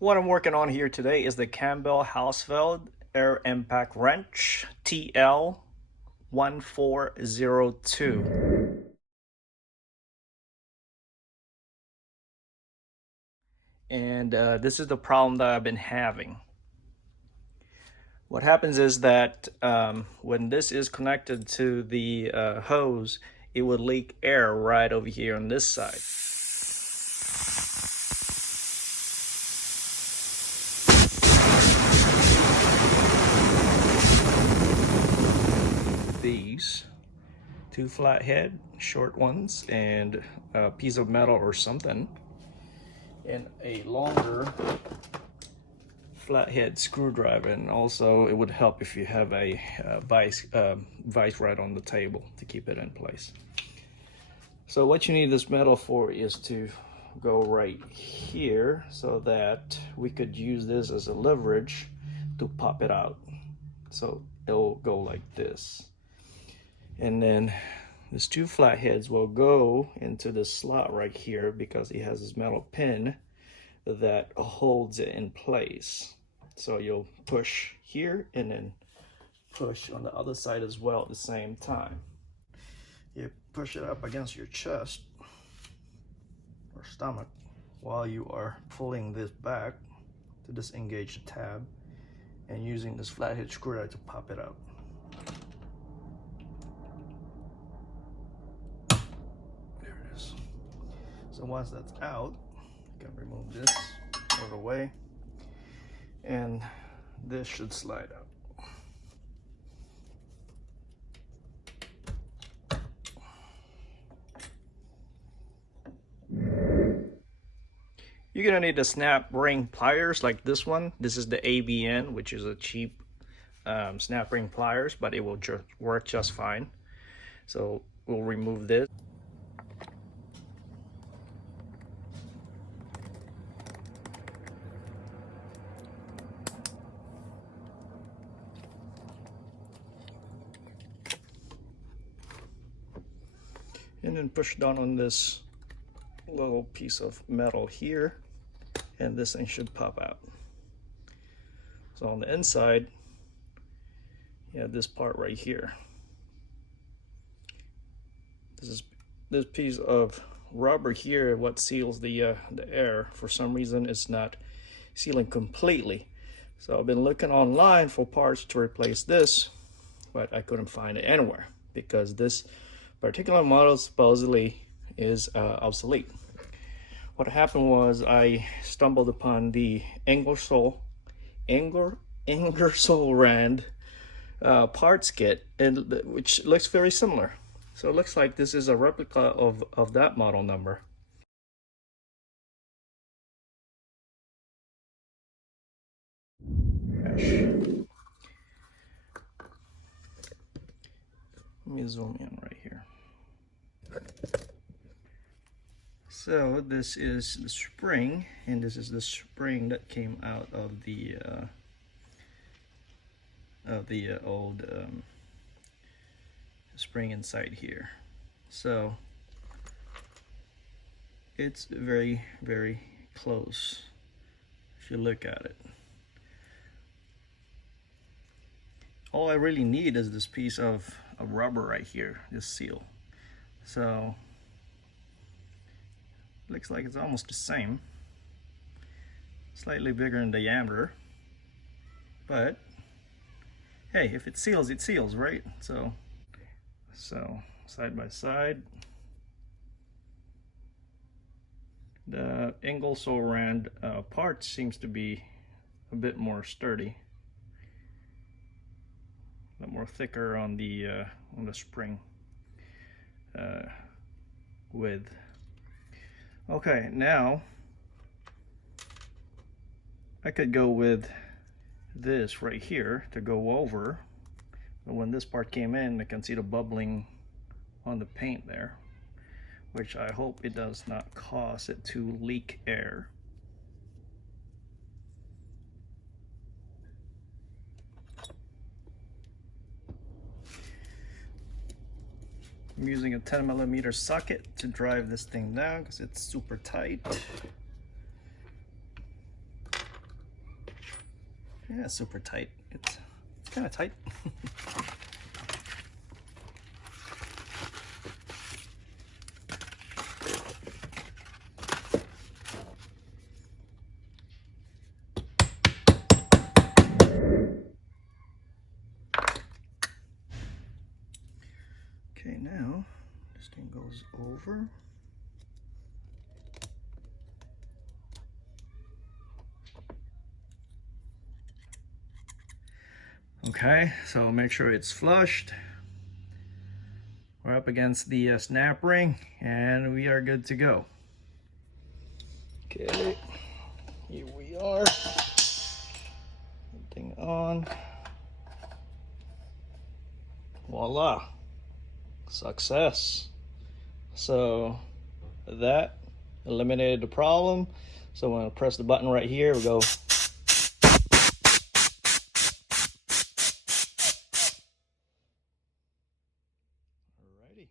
What I'm working on here today is the Campbell-Hausfeld air impact wrench TL1402. And this is the problem that I've been having. What happens is that when this is connected to the hose, it would leak air right over here on this side. These two flathead short ones and a piece of metal or something, and a longer flathead screwdriver. And also it would help if you have a vise right on the table to keep it in place. So what you need this metal for is to go right here so that we could use this as a leverage to pop it out. So it'll go like this. And then these two flatheads will go into the slot right here because it has this metal pin that holds it in place. So you'll push here and then push on the other side as well at the same time. You push it up against your chest or stomach while you are pulling this back to disengage the tab and using this flathead screwdriver to pop it out. So once that's out, you can remove this out of the way, and this should slide out. You're gonna need the snap ring pliers like this one. This is the ABN, which is a cheap snap ring pliers, but it will work just fine. So we'll remove this. And then push down on this little piece of metal here, and this thing should pop out. So on the inside, you have this part right here. This piece of rubber here, what seals the air. For some reason, it's not sealing completely. So I've been looking online for parts to replace this, but I couldn't find it anywhere because this particular model supposedly is obsolete. What happened was I stumbled upon the Ingersoll Rand parts kit, and which looks very similar. So it looks like this is a replica of that model number. Let me zoom in right here. So this is the spring, and this is the spring that came out of the old spring inside here. So it's very, very close if you look at it. All I really need is this piece of rubber right here, this seal. So looks like it's almost the same, slightly bigger in diameter, but hey, if it seals, right? So side by side, the Ingersoll Rand part seems to be a bit more sturdy, a bit more thicker on the spring width. Okay, now I could go with this right here to go over, but when this part came in, I can see the bubbling on the paint there, which I hope it does not cause it to leak air. I'm using a 10mm socket to drive this thing down because it's super tight. Yeah, super tight. It's kind of tight. Okay, now this thing goes over. Okay, so make sure it's flushed. We're up against the snap ring and we are good to go. Okay, here we are. Thing on. Voila. Success. So that eliminated the problem. So when I press the button right here, we go. Alrighty.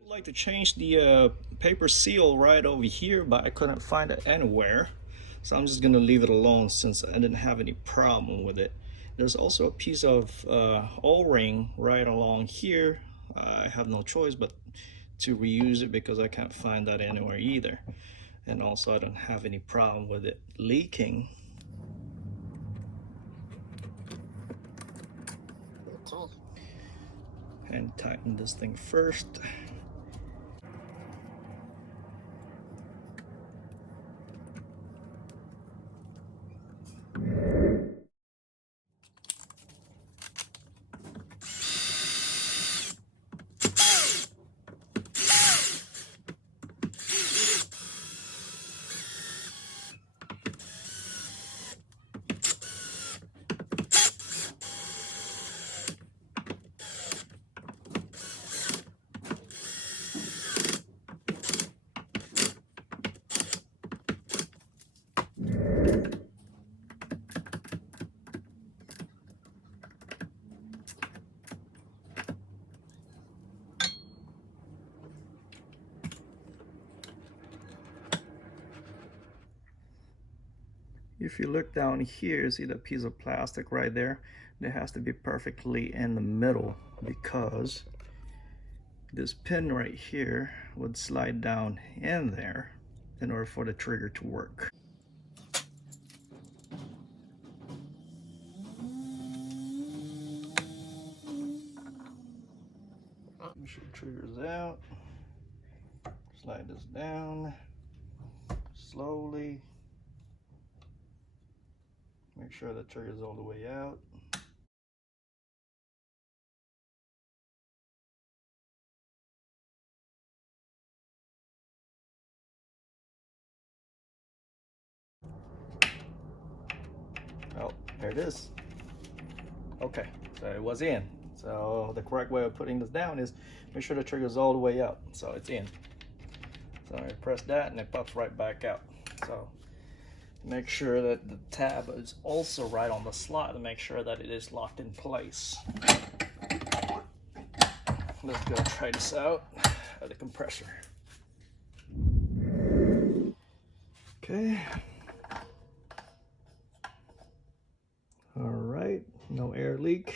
I'd like to change the paper seal right over here, but I couldn't find it anywhere. So I'm just gonna leave it alone since I didn't have any problem with it. There's also a piece of O-ring right along here. I have no choice but to reuse it because I can't find that anywhere either. And also I don't have any problem with it leaking. And tighten this thing first. If you look down here, see that piece of plastic right there? It has to be perfectly in the middle because this pin right here would slide down in there in order for the trigger to work. Push your triggers out, slide this down slowly. Make sure the trigger's all the way out. Oh, there it is. Okay, so it was in. So the correct way of putting this down is make sure the trigger's all the way out. So it's in. So I press that and it pops right back out. So make sure that the tab is also right on the slot to make sure that it is locked in place. Let's go try this out at the compressor. Okay. All right, no air leak.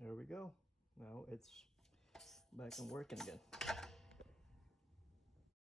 There we go. Now it's back and working again.